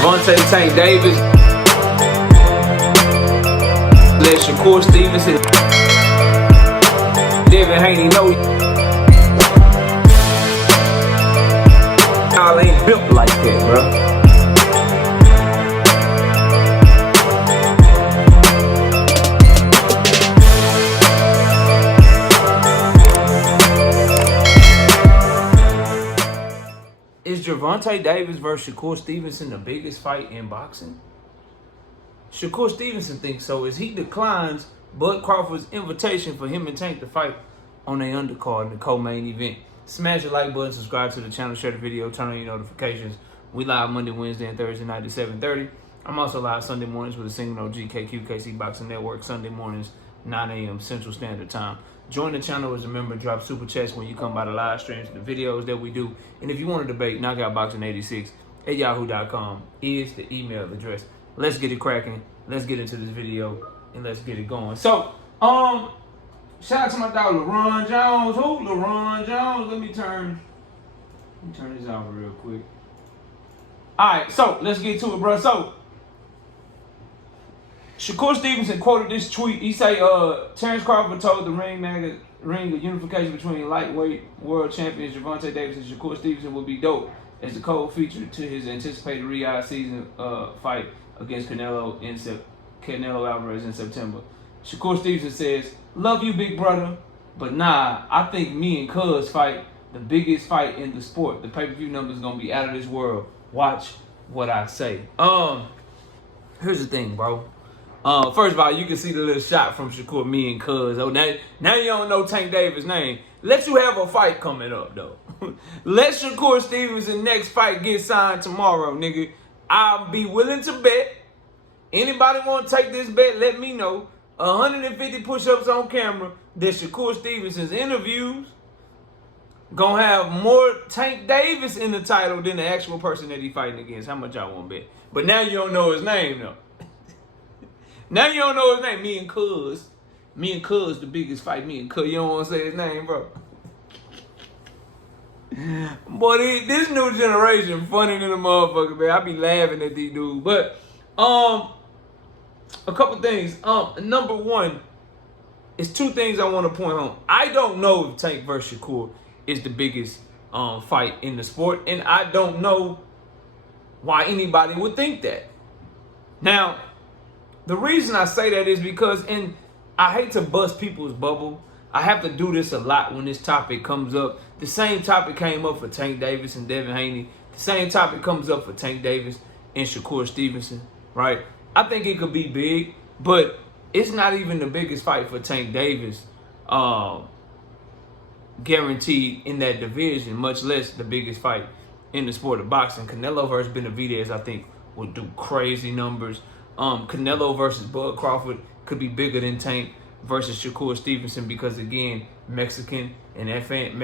Gervonta Tank Davis. Let Shakur Stevenson. Devin Haney know y'all ain't built like that, bro. Is Gervonta Davis versus Shakur Stevenson the biggest fight in boxing? Shakur Stevenson thinks so, as he declines Bud Crawford's invitation for him and Tank to fight on their undercard in the co-main event. Smash the like button, subscribe to the channel, share the video, turn on your notifications. We live Monday, Wednesday, and Thursday night at 7:30. I'm also live Sunday mornings with a single OG KC Boxing Network, Sunday mornings, 9 a.m. Central Standard Time. Join the channel as a member, drop super chats when you come by the live streams, the videos that we do. And if you want to debate, knockoutboxing86@yahoo.com is the email address. Let's get it cracking. Let's get into this video and let's get it going. So, shout out to my dog LaRon Jones. Who? LaRon Jones. Let me turn this off real quick. Alright, so let's get to it, bro. So Shakur Stevenson quoted this tweet. He say, Terrence Crawford told the ring of unification between lightweight world champions Gervonta Davis and Shakur Stevenson will be dope as the co-feature to his anticipated Riyadh season fight against Canelo Alvarez in September. Shakur Stevenson says, "Love you, big brother, but nah, I think me and Cuz fight the biggest fight in the sport. The pay-per-view number is gonna be out of this world. Watch what I say." Here's the thing, bro. First of all, you can see the little shot from Shakur, me and Cuz. Oh, now you don't know Tank Davis' name. Let you have a fight coming up, though. Let Shakur Stevenson's next fight get signed tomorrow, nigga. I'll be willing to bet. Anybody want to take this bet, let me know. 150 push-ups on camera that Shakur Stevenson's interviews gonna have more Tank Davis in the title than the actual person that he fighting against. How much y'all want to bet? But now you don't know his name, though. Now you don't know his name. Me and Cuz, the biggest fight. Me and Cuz, you don't want to say his name, bro. Boy, this new generation funny than a motherfucker, man. I be laughing at these dudes. But a couple things. Number one, it's two things I want to point on. I don't know if Tank versus Shakur is the biggest fight in the sport, and I don't know why anybody would think that. Now, the reason I say that is because, and I hate to bust people's bubble, I have to do this a lot when this topic comes up. The same topic came up for Tank Davis and Devin Haney. The same topic comes up for Tank Davis and Shakur Stevenson, right? I think it could be big, but it's not even the biggest fight for Tank Davis guaranteed in that division, much less the biggest fight in the sport of boxing. Canelo versus Benavidez, I think, will do crazy numbers. Canelo versus Bud Crawford could be bigger than Tank versus Shakur Stevenson because, again, Mexicans and that fan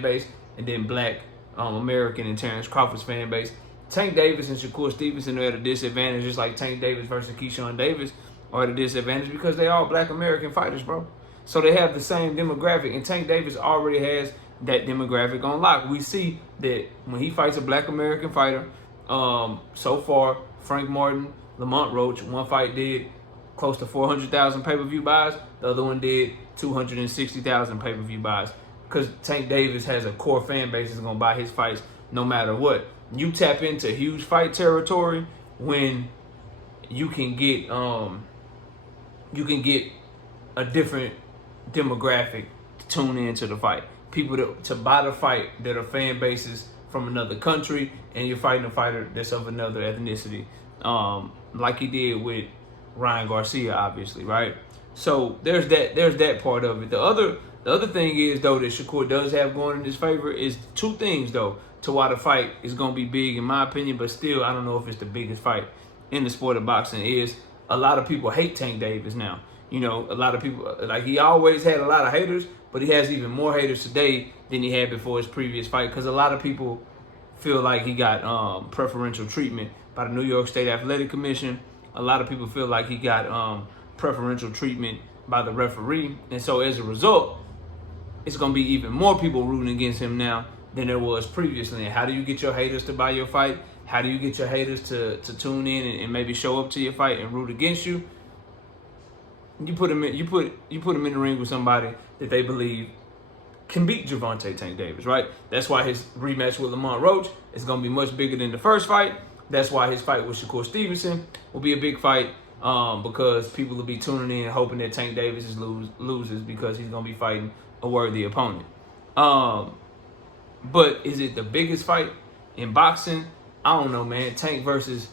base, and then Black American and Terrence Crawford's fan base. Tank Davis and Shakur Stevenson are at a disadvantage, just like Tank Davis versus Keyshawn Davis are at a disadvantage because they all Black American fighters, bro. So they have the same demographic, and Tank Davis already has that demographic on lock. We see that when he fights a Black American fighter, so far, Frank Martin, Lamont Roach, one fight did close to 400,000 pay-per-view buys. The other one did 260,000 pay-per-view buys. Because Tank Davis has a core fan base that's going to buy his fights no matter what. You tap into huge fight territory when you can get a different demographic to tune into the fight. People to buy the fight that are fan bases from another country, and you're fighting a fighter that's of another ethnicity, like he did with Ryan Garcia, obviously, right? So there's that part of it. The other thing is, though, that Shakur does have going in his favor is two things, though, to why the fight is going to be big, in my opinion, but still, I don't know if it's the biggest fight in the sport of boxing. Is a lot of people hate Tank Davis now. You know, a lot of people, like, he always had a lot of haters, but he has even more haters today than he had before his previous fight, because a lot of people feel like he got preferential treatment by the New York State Athletic Commission. A lot of people feel like he got preferential treatment by the referee, and so as a result, it's going to be even more people rooting against him now than there was previously. And how do you get your haters to buy your fight? How do you get your haters to tune in and maybe show up to your fight and root against you? You put them in the ring with somebody that they believe can beat Gervonta Tank Davis, right? That's why his rematch with Lamont Roach is going to be much bigger than the first fight. That's why his fight with Shakur Stevenson will be a big fight, because people will be tuning in hoping that Tank Davis loses because he's going to be fighting a worthy opponent. But is it the biggest fight in boxing? I don't know, man. Tank versus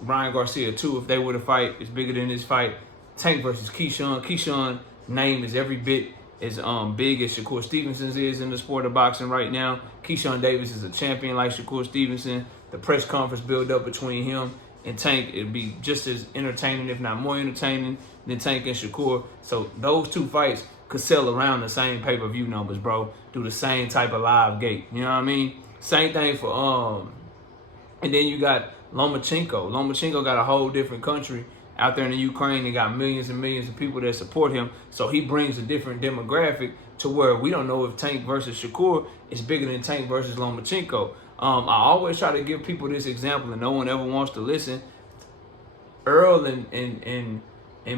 Ryan Garcia too. If they were to fight, it's bigger than this fight. Tank versus Keyshawn. Keyshawn's name is every bit as big as Shakur Stevenson's is in the sport of boxing right now. Keyshawn Davis is a champion like Shakur Stevenson. The press conference build up between him and Tank, it'd be just as entertaining, if not more entertaining, than Tank and Shakur. So those two fights could sell around the same pay-per-view numbers, bro. Do the same type of live gate. You know what I mean? Same thing for and then you got Lomachenko. Lomachenko got a whole different country out there in the Ukraine. They got millions and millions of people that support him. So he brings a different demographic to where we don't know if Tank versus Shakur is bigger than Tank versus Lomachenko. I always try to give people this example, and no one ever wants to listen. Earl and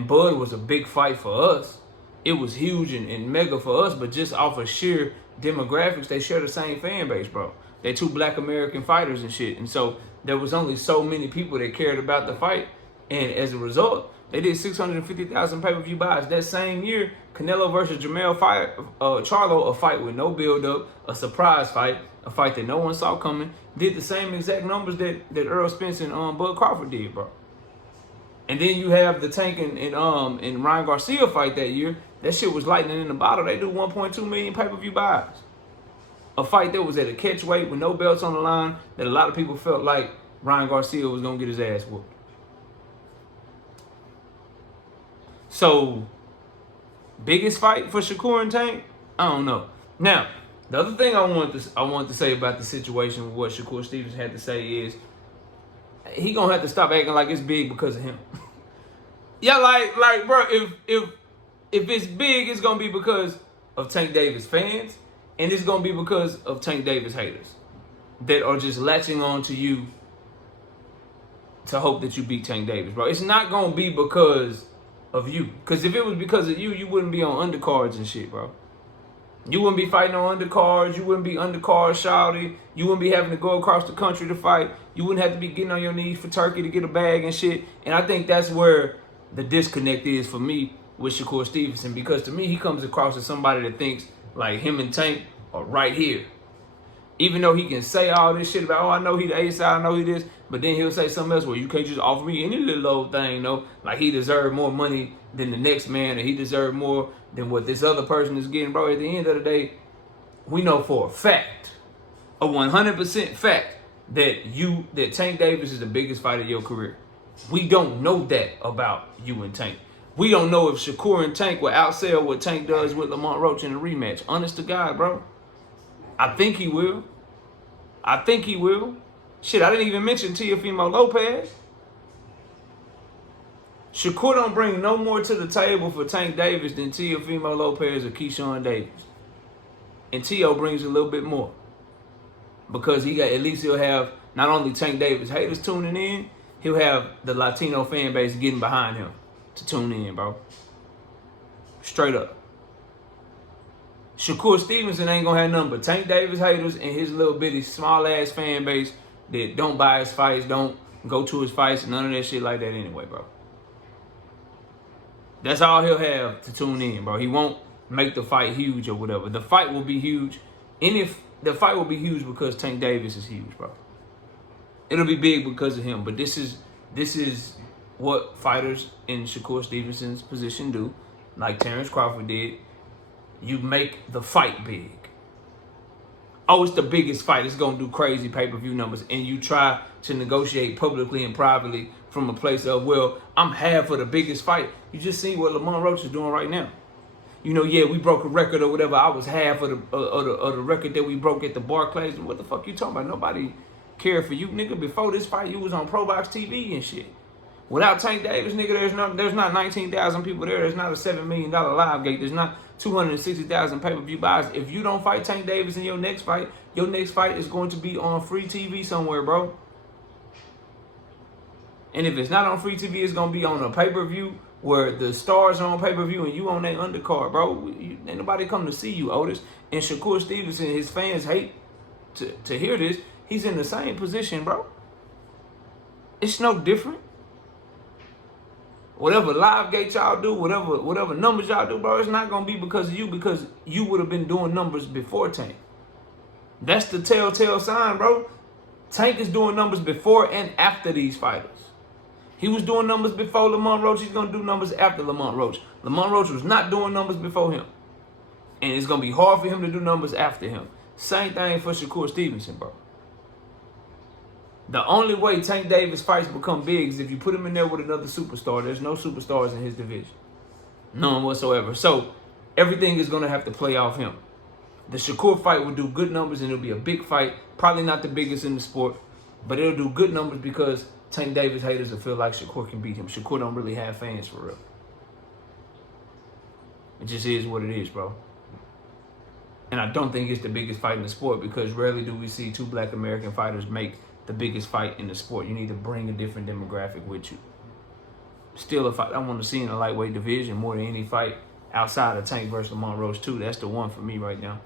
Bud was a big fight for us. It was huge and mega for us, but just off of sheer demographics, they share the same fan base, bro. They're two black American fighters and shit. And so there was only so many people that cared about the fight. And as a result, they did 650,000 pay-per-view buys. That same year, Canelo versus Jermell Charlo, a fight with no build-up, a surprise fight, a fight that no one saw coming, did the same exact numbers that Earl Spence and Bud Crawford did, bro. And then you have the Tank and Ryan Garcia fight that year. That shit was lightning in the bottle. They do 1.2 million pay-per-view buys. A fight that was at a catch weight with no belts on the line that a lot of people felt like Ryan Garcia was going to get his ass whooped. So, biggest fight for Shakur and Tank? I don't know. Now, the other thing I want to say about the situation with what Shakur Stevens had to say is he gonna have to stop acting like it's big because of him. Yeah, like bro, if it's big, it's gonna be because of Tank Davis fans, and it's gonna be because of Tank Davis haters that are just latching on to you to hope that you beat Tank Davis, bro. It's not gonna be because of you. Because if it was because of you, you wouldn't be on undercards and shit, bro. You wouldn't be fighting on undercards. You wouldn't be undercard shouty. You wouldn't be having to go across the country to fight. You wouldn't have to be getting on your knees for turkey to get a bag and shit. And I think that's where the disconnect is for me with Shakur Stevenson. Because to me, he comes across as somebody that thinks like him and Tank are right here. Even though he can say all this shit about, oh, I know he the A side, I know he this, but then he'll say something else where you can't just offer me any little old thing, no. Like he deserved more money than the next man, and he deserved more than what this other person is getting, bro. At the end of the day, we know for a fact, a 100% fact, that Tank Davis is the biggest fight of your career. We don't know that about you and Tank. We don't know if Shakur and Tank will outsell what Tank does with Lamont Roach in the rematch. Honest to God, bro. I think he will. Shit, I didn't even mention Teofimo Lopez. Shakur don't bring no more to the table for Tank Davis than Teofimo Lopez or Keyshawn Davis. And Teo brings a little bit more. Because at least he'll have not only Tank Davis haters tuning in, he'll have the Latino fan base getting behind him to tune in, bro. Straight up. Shakur Stevenson ain't gonna have nothing but Tank Davis haters and his little bitty small ass fan base that don't buy his fights, don't go to his fights, none of that shit like that anyway, bro. That's all he'll have to tune in, bro. He won't make the fight huge or whatever. The fight will be huge, and if the fight will be huge because Tank Davis is huge, bro. It'll be big because of him, but this is what fighters in Shakur Stevenson's position do, like Terrence Crawford did. You make the fight big. Oh, it's the biggest fight. It's going to do crazy pay-per-view numbers. And you try to negotiate publicly and privately from a place of, well, I'm half of the biggest fight. You just see what Lamont Roach is doing right now. You know, yeah, we broke a record or whatever. I was half of the record that we broke at the Barclays. What the fuck you talking about? Nobody cared for you, nigga. Before this fight, you was on Pro Box TV and shit. Without Tank Davis, nigga, there's not 19,000 people there. There's not a $7 million live gate. There's not 260,000 pay-per-view buys. If you don't fight Tank Davis in your next fight, your next fight is going to be on free TV somewhere, bro. And if it's not on free TV, it's going to be on a pay-per-view where the stars are on pay-per-view and you on that undercard, bro. Ain't nobody come to see you, Otis. And Shakur Stevenson, his fans hate to hear this. He's in the same position, bro. It's no different. Whatever live gate y'all do, whatever numbers y'all do, bro, it's not going to be because of you, because you would have been doing numbers before Tank. That's the telltale sign, bro. Tank is doing numbers before and after these fighters. He was doing numbers before Lamont Roach. He's going to do numbers after Lamont Roach. Lamont Roach was not doing numbers before him. And it's going to be hard for him to do numbers after him. Same thing for Shakur Stevenson, bro. The only way Tank Davis fights become big is if you put him in there with another superstar. There's no superstars in his division. None whatsoever. So everything is going to have to play off him. The Shakur fight will do good numbers and it'll be a big fight. Probably not the biggest in the sport, but it'll do good numbers because Tank Davis haters will feel like Shakur can beat him. Shakur don't really have fans for real. It just is what it is, bro. And I don't think it's the biggest fight in the sport because rarely do we see two black American fighters make the biggest fight in the sport. You need to bring a different demographic with you. Still a fight I want to see in the lightweight division more than any fight outside of Tank versus Lamont Roach too. That's the one for me right now.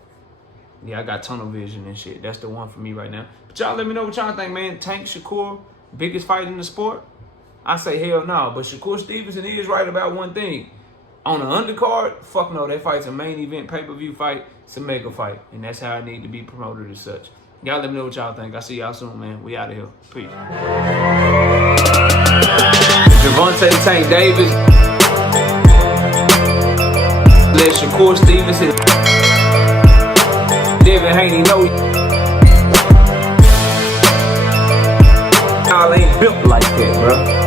Yeah, I got tunnel vision and shit. That's the one for me right now. But y'all let me know what y'all think, man. Tank, Shakur, biggest fight in the sport? I say hell no. But Shakur Stevenson is right about one thing. On the undercard, fuck no, that fight's a main event pay-per-view fight. It's a mega fight. And that's how I need to be promoted as such. Y'all let me know what y'all think. I'll see y'all soon, man. We out of here. Peace. Gervonta Tank Davis. Let Shakur Stevenson. Devin Haney know y'all ain't built like that, bro.